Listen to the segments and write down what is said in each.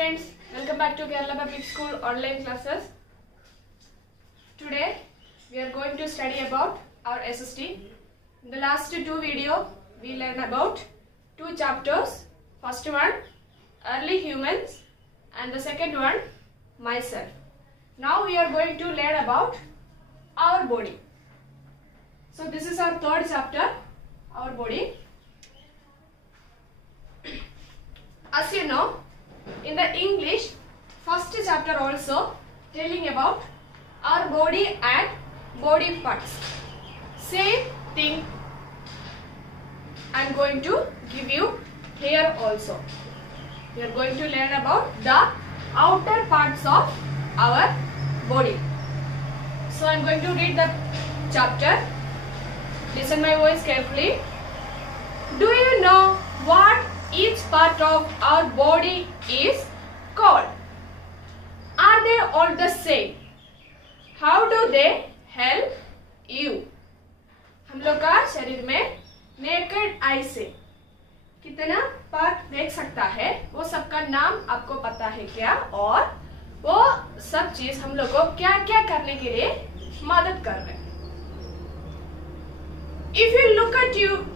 friends, welcome back to Kerala Public School online classes. Today we are going to study about our SST. In the last two videos we learned about two chapters. First one, early humans, and the second one, myself. Now we are going to learn about our body. So this is our third chapter, our body. As you know, in the English, first chapter also telling about our body and body parts. Same thing I am going to give you here also. We are going to learn about the outer parts of our body. So I am going to read the chapter. Listen my voice carefully. Do you know what each part of our body is called? Are they all the same? How do they help you? हम लोग का शरीर में naked eye से कितना part देख सकता है, वो सबका नाम आपको पता है क्या? और वो सब चीज हम लोग को क्या क्या करने के लिए मदद कर रहे हैं? If you look at you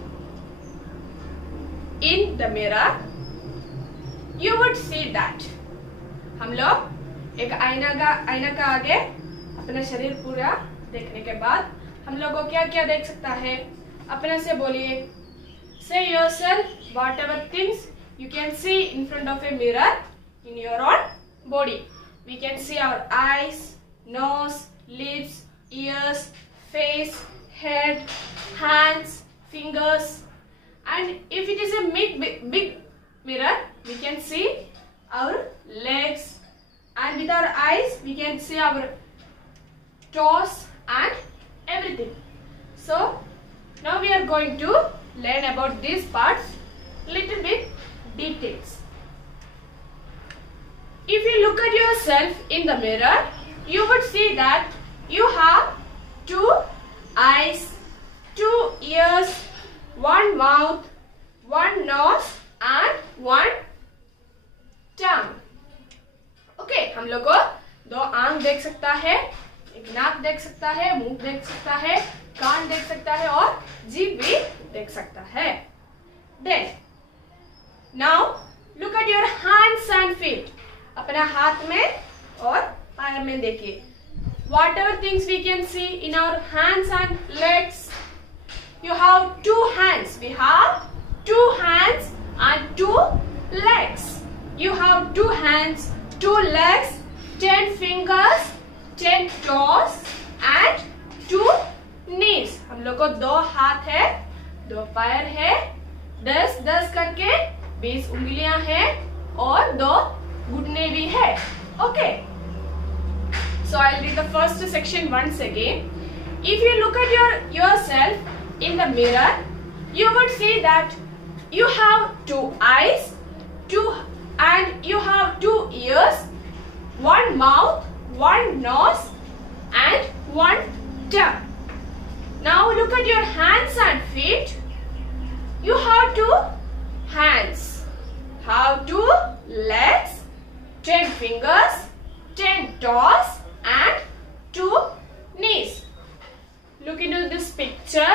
in the mirror, you would see that. हम लोग एक आईना का आगे अपना शरीर पूरा देखने के बाद हम लोग को क्या क्या देख सकता है? अपने से बोलिए. Say yourself whatever things you can see in front of a mirror in your own body. We can see our eyes, nose, lips, ears, face, head, hands, fingers. And if it is a big mirror, we can see our legs, and with our eyes we can see our toes and everything. So now we are going to learn about these parts little bit details. If you look at yourself in the mirror, you would see that you have two eyes, two ears, one mouth, one nose and one tongue. Okay, हम लोग को दो आंख देख सकता है, एक नाक देख सकता है, मुंह देख सकता है, कान देख सकता है और जीभ भी देख सकता है. Then, now look at your hands and feet. अपना हाथ में और पैर में देखिए. Whatever things we can see in our hands and legs. You have two hands. We have two hands and two legs. You have two hands, two legs, 10 fingers, 10 toes and 2 knees. हम लोग को दो हाथ है, दो पैर है, 10 करके 20 उंगलियां हैं और दो घुटने भी है. Okay. So I'll read the first section once again. If you look at yourself in the mirror, you would see that you have two eyes, and you have two ears, one mouth, one nose and one tongue. Now look at your hands and feet. You have two hands, have two legs, 10 fingers, 10 toes and 2 knees. Look into this picture.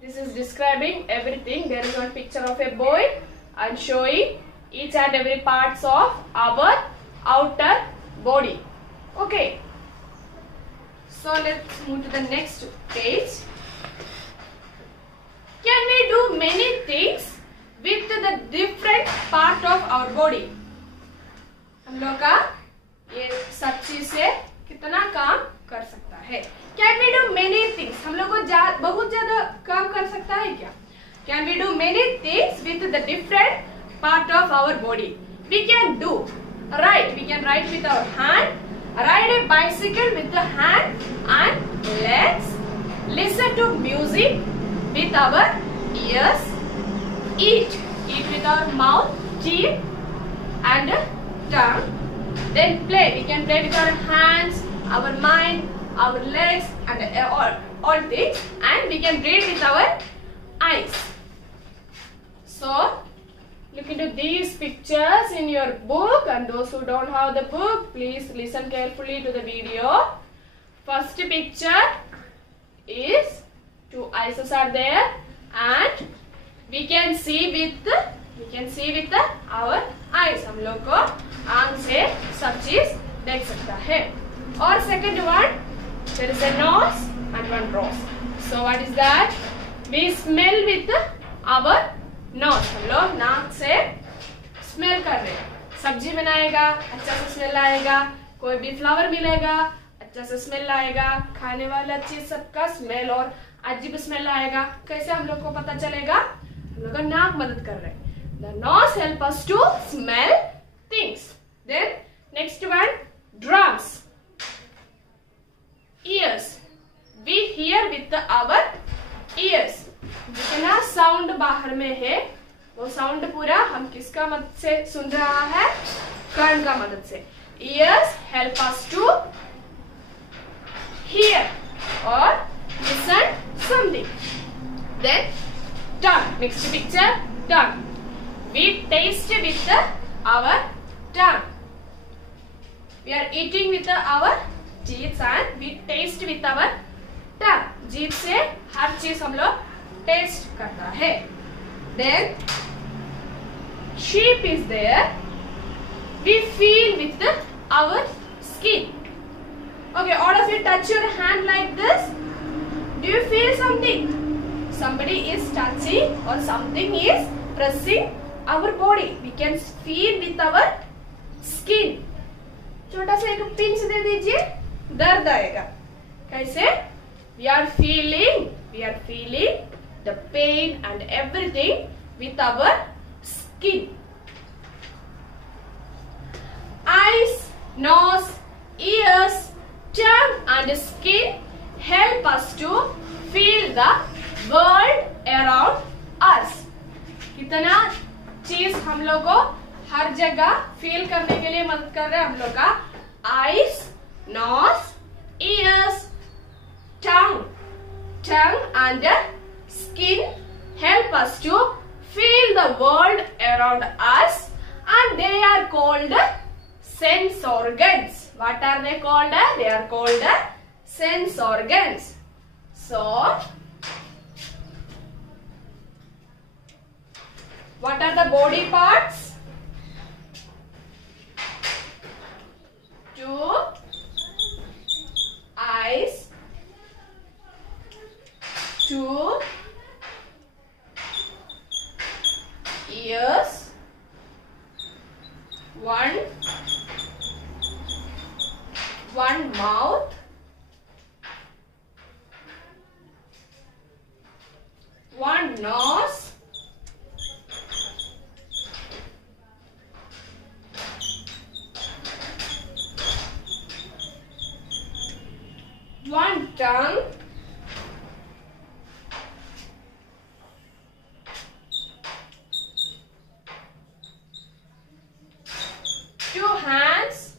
This is describing everything. There is one picture of a boy and showing each and every parts of our outer body. Okay. So let's move to the next page. Can we do many things with the different part of our body? हम लोग का ये सब चीज से कितना काम कर सकता है? Can we do many things? हम लोग को बहुत ज्यादा काम कर सकता है क्या? Can we do many things with the different part of our body? We can do. Write. We can write with our hand. Ride a bicycle with the hand and legs. Listen to music with our ears. Eat with our mouth, teeth and tongue. Then play. We can play with our hands, our mind, our legs and all things, and we can read with our eyes. So look into these pictures in your book, and those who don't have the book, please listen carefully to the video. First picture is two ices are there, and we can see with our eyes. हम लोग को आंख से सब चीज देख सकता है. और second one, there is a nose and one nose. So what is that? We smell with our nose. हम लोग नाक से स्मेल कर रहे हैं. सब्जी बनाएगा, अच्छा से स्मेल आएगा. कोई भी फ्लावर मिलेगा, अच्छा से स्मेल आएगा. खाने वाला चीज सबका स्मेल और अजीब स्मेल आएगा. कैसे हम लोग को पता चलेगा? हम लोग का नाक मदद कर रहे हैं. The nose help us to smell things. Then next one, drums. Ears. We hear with our ears. जितना साउंड बाहर में है वो साउंड पूरा हम किसका मदद से सुन रहा है? कान का मदद से. Ears help us to hear or listen something. Then tongue. Next picture, tongue. We taste with our tongue. We are eating with our teeth and we taste with our tongue. जीभ से हर चीज हम लोग टेस्ट करता है. Then sheep is there. We feel with our skin. Okay, all of you touch your hand like this. Do you feel something? Somebody is touching or something is pressing our body. We can feel with our skin. छोटा सा एक pinch दे दीजिए, दर्द आएगा. कैसे? We are feeling the pain and everything with our skin. Eyes, nose, ears, tongue and skin help us to feel the world around us. कितना चीज हम लोग को हर जगह फील करने के लिए मदद कर रहे हैं. हम लोग का eyes, nose, ears, tongue and skin help us to feel the world around us, and they are called sense organs. What are they called? They are called sense organs. So what are the body parts? Two eyes, two ears, one mouth, one nose, one tongue, two hands,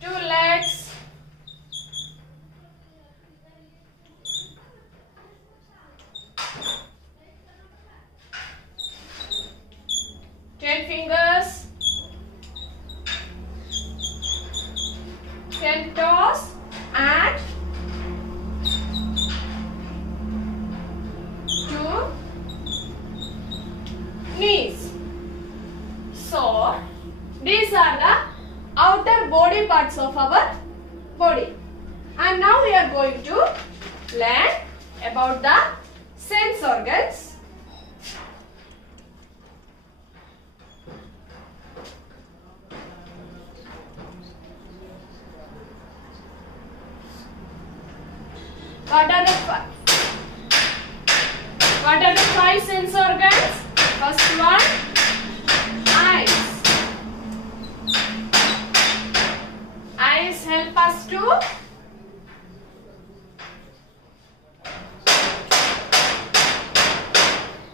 two legs, ten fingers, 10 toes and 2 knees. So these are the outer body parts of our body. And now we are going to learn about the sense organs. What are the five sense organs? First one, eyes. Eyes help us to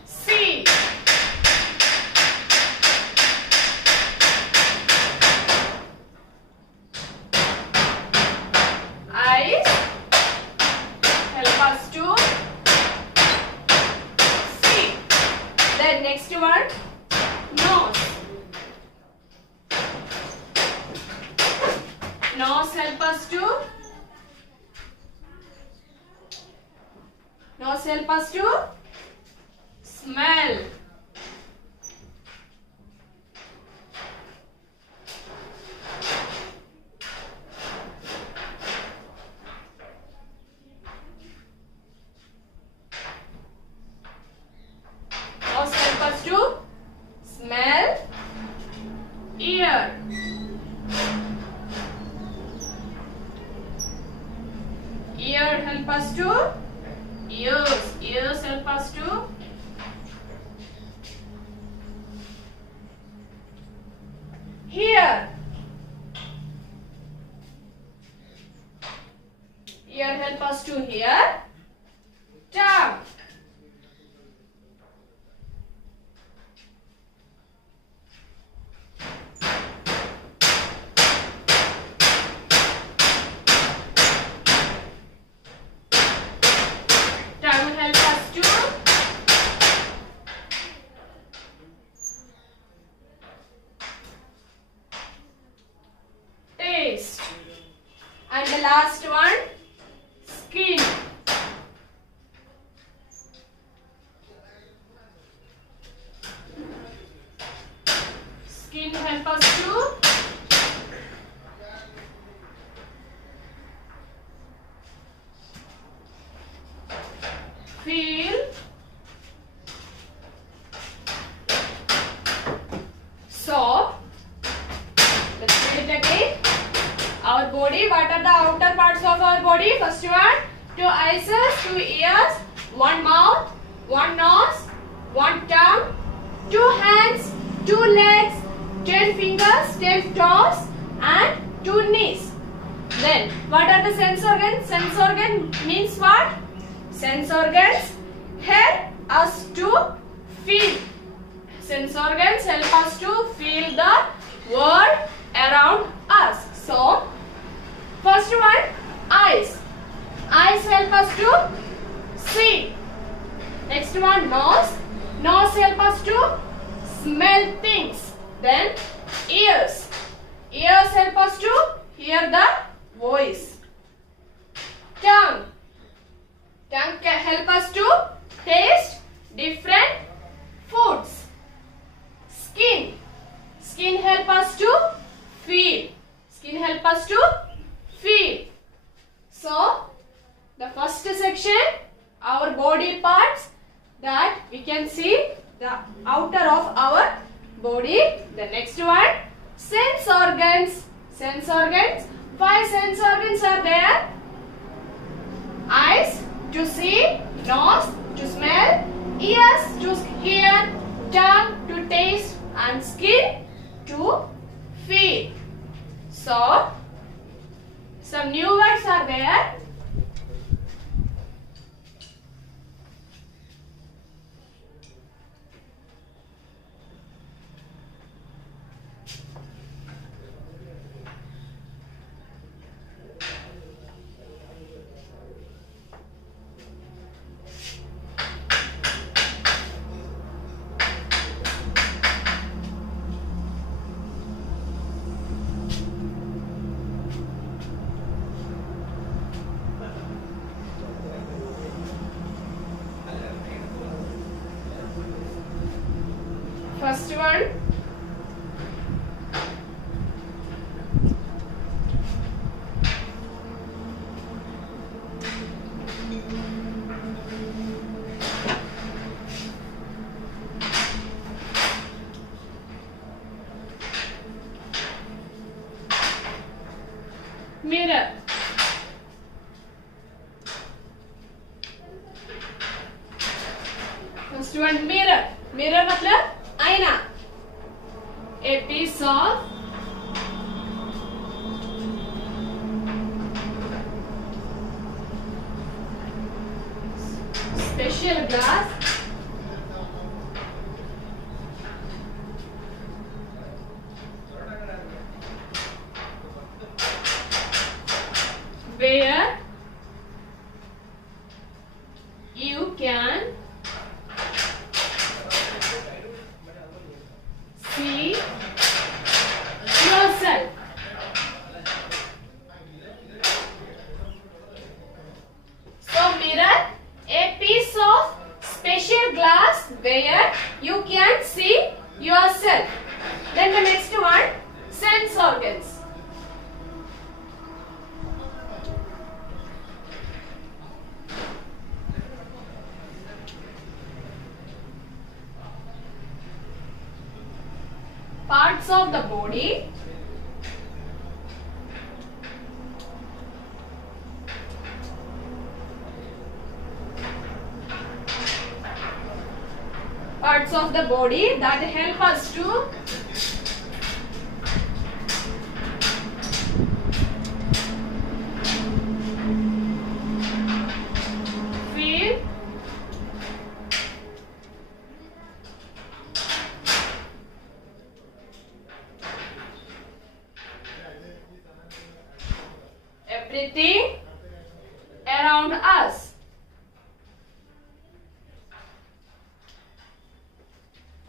see. Eyes help us to see. word nose. Nose help us to smell. Nose help us to smell. Ear. Ear help us to ears. Ears help us to hear. Ear help us to hear. Tongue. Tongue help us to taste. And the last one, skin. Skin help us to feel. So, let's read it again. Our body, what are the outer parts of our body? First one, 2 eyes, 2 ears, 1 mouth, 1 nose, 1 tongue, 2 hands, 2 legs, 10 fingers, 10 toes and 2 knees. Then, what are the sense organs? Sense organ means what? Sense organs help us to feel. Sense organs help us to feel the world around us. So, first one, eyes. Eyes help us to see. Next one, nose. Nose help us to smell things. Then, ears. Ears help us to hear the voice. Tongue. Tongue can help us to taste different foods. Skin. Skin help us to feel. Skin help us to feel. So, the first section, our body parts that we can see the outer of our body. The next one, sense organs. Sense organs. 5 sense organs are there. Eyes to see, nose to smell, ears to hear, tongue to taste and skin to feel. So, some new words are there. First one, mirror. First one, mirror. Mirror मतलब आईना. A piece of special glass where you can you can see yourself. Then the next one, sense organs. Parts of the body. Parts of the body that help us to feel everything around us.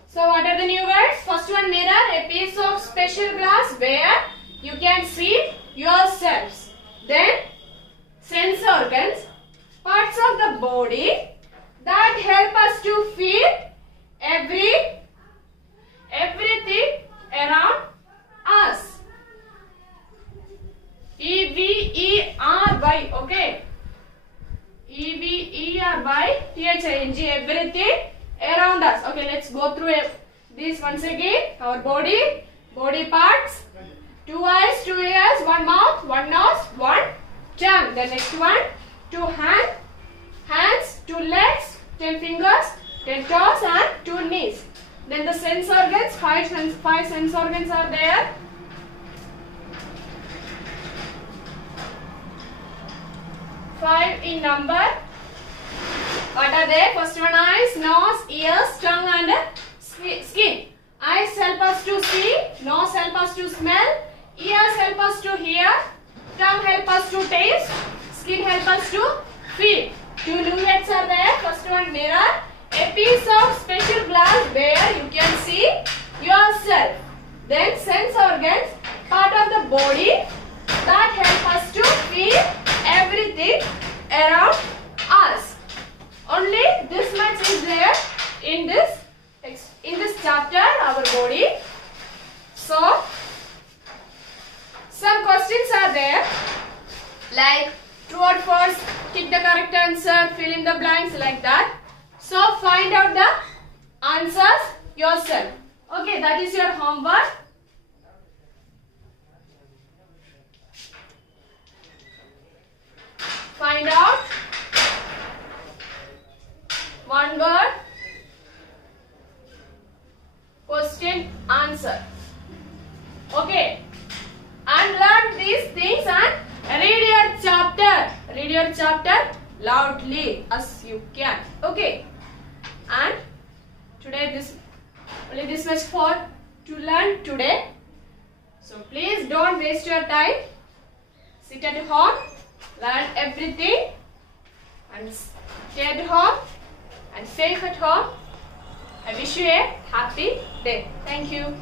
So what are the new words? First one, mirror, a piece of special glass where you can see yourselves. Then sense organs, parts of the body that help us to feel everything around us. E-V-E-R-Y, okay? E-V-E-R-Y, T-H-I-N-G, everything around us. Okay, let's go through this once again. Our body parts, 2 eyes, 2 ears, 1 mouth, 1 nose, 1 tongue. The next one, 2 hands, 2 legs, 10 fingers, 10 toes and 2 knees. Then the sense organs, 5 sense organs are there. Five in number. What are they? First one, eyes, nose, ears, tongue and skin. Eyes help us to see, nose help us to smell, ears help us to hear, tongue help us to taste, skin help us to feel. 2 new heads are there. First one, mirror, a piece of special glass where you can see yourself. Then sense organs, part of the body that help us to feel everything around us. Only this much is there in this chapter, our body. So some questions are there like true or false, tick the correct answer, fill in the blanks, like that. So find out the answers yourself. Okay, that is your homework. Find out one word, question, answer. Okay, and learn these things and read your chapter. Read your chapter loudly as you can. Okay, and today only this much for to learn today. So please don't waste your time. Sit at home, learn everything, and stay at home and safe at home. I wish you a happy day. Thank you.